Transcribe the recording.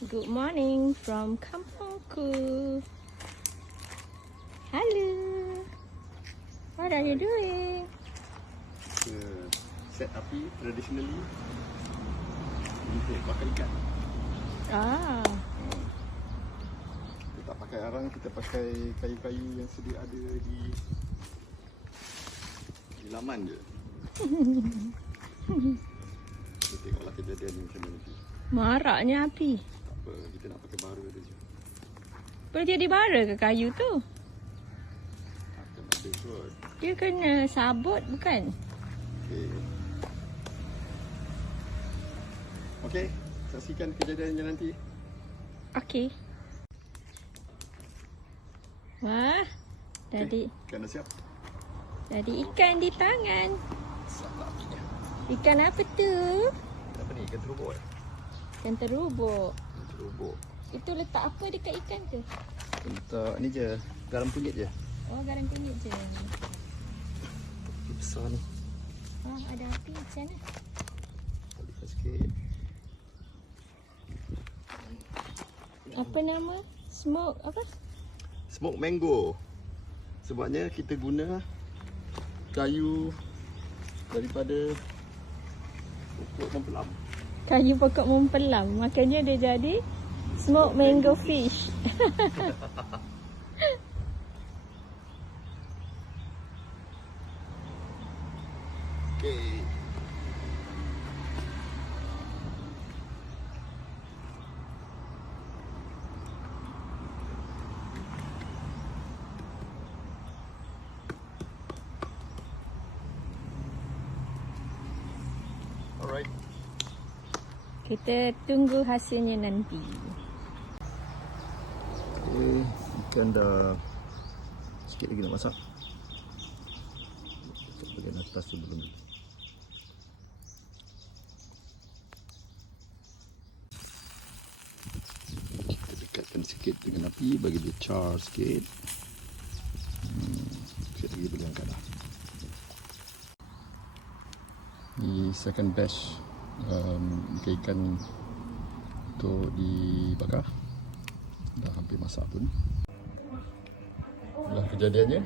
Good morning from kampungku. Hello. What are you doing? Set api traditionally untuk bakar ikan. Kita tak pakai arang, kita pakai kayu-kayu yang sedia ada di laman je. Kita tengoklah kejadian ni macam mana nanti. Maraknya api. Tak apa, kita nak pakai bara je. Boleh jadi bara ke kayu tu? Akan ada kot. Dia kena sabut bukan? Okey, saksikan kejadiannya nanti. Okey. Wah, jadi Ikan dah siap. ikan di tangan. Siaplah apinya. Ikan apa tu? Apa ni? Ikan terubuk eh? Ikan terubuk. Ikan terubuk. Itu letak apa dekat ikan tu? Letak ni je, garam kunyit je. Oh, garam kunyit je. Api besar ni. Oh, ada api di sana. Balikan sikit. Apa nama? Smoke apa? Smoke mango. Sebabnya kita guna kayu daripada pokok mempelam. Kayu pokok mempelam. Makanya dia jadi smoke mango fish. Okey. Alright. Kita tunggu hasilnya nanti. Okey, ikan dah sikit lagi nak masak. Bagian atas tu belum. Kita dekatkan sikit dengan api, bagi dia char sikit. Sikit lagi boleh angkat dah. Ni second batch ikan untuk dibakar. Dah hampir masak pun. Itulah kejadiannya.